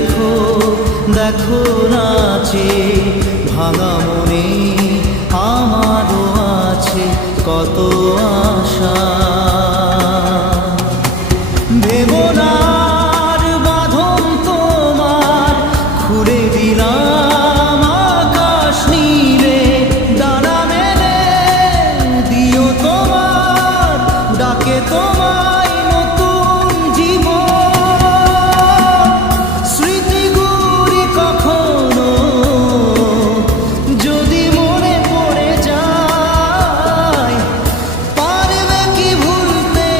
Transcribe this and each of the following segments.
দেখো দেখো নাচে ভাঙা মনে আমারও আছে কত আশা। দেবনার বাঁধন তোমার খুলে দিলাম আকাশ নীলে, ডানা মেলে দিও তোমার ডাকে তোমায় নতুন জীবন। স্মৃতিগুলি কখনো যদি মনে পড়ে যায়, পারবে কি ভুলতে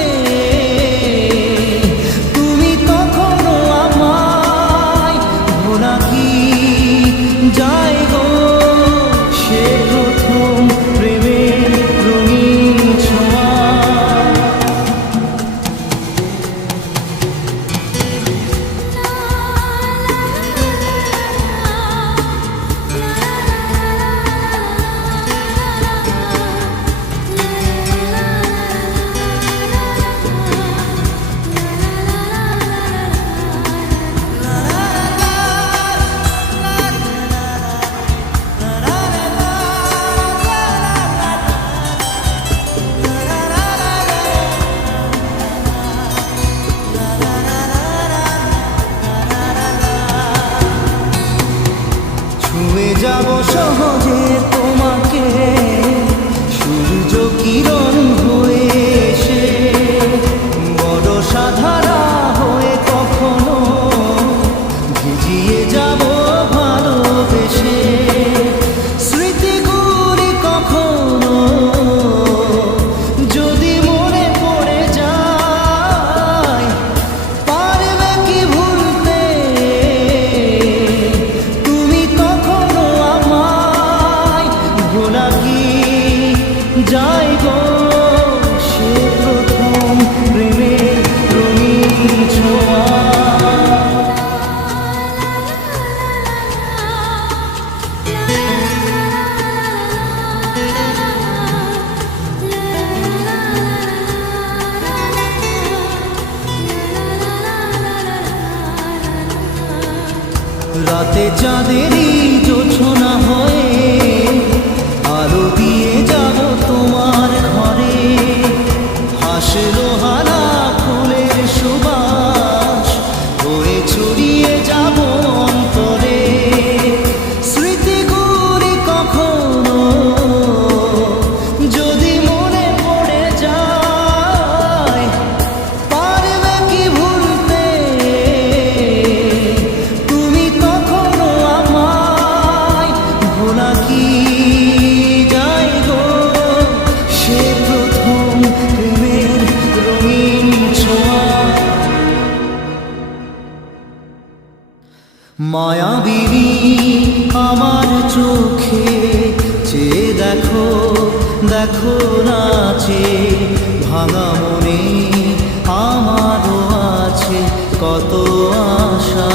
তুমি তখনো আমায়? ভোলা কি যায় গো সে প্রথম প্রেমের রঙিন ছোঁয়া। ছুঁয়ে যাব সহজে তোমাকে সূর্য কিরণ হয়ে এসে, বড় সাধারা হয়ে কখনো ভিজিয়ে যাব ভালোবেসে। স্মৃতিগুলি কখনো যদি মনে পড়ে যায়, পারবে কি ভুলতে তুমি তখনো আমায়? ভোলা কি যায় গো সে প্রথম প্রেমের রঙিন ছোঁয়া। রাতে চাঁদেরই জোছনা হয়ে আলো দিয়ে যাব তোমার ঘরে, হাসলো হারা ফুলের সুবাস হয়ে ছড়িয়ে যাব অন্তরে। স্মৃতিগুলি কখনো যদি মনে পড়ে যায়, পারবে কি ভুলতে তুমি তখনো আমায়? ভোলা কি যায় গো সে প্রথম প্রেমের রঙিন ছোঁয়া। মায়াবিনী আমার চোখে চেয়ে দেখো দেখো নাচে ভাঙা মনে আমারও আছে কত আশা।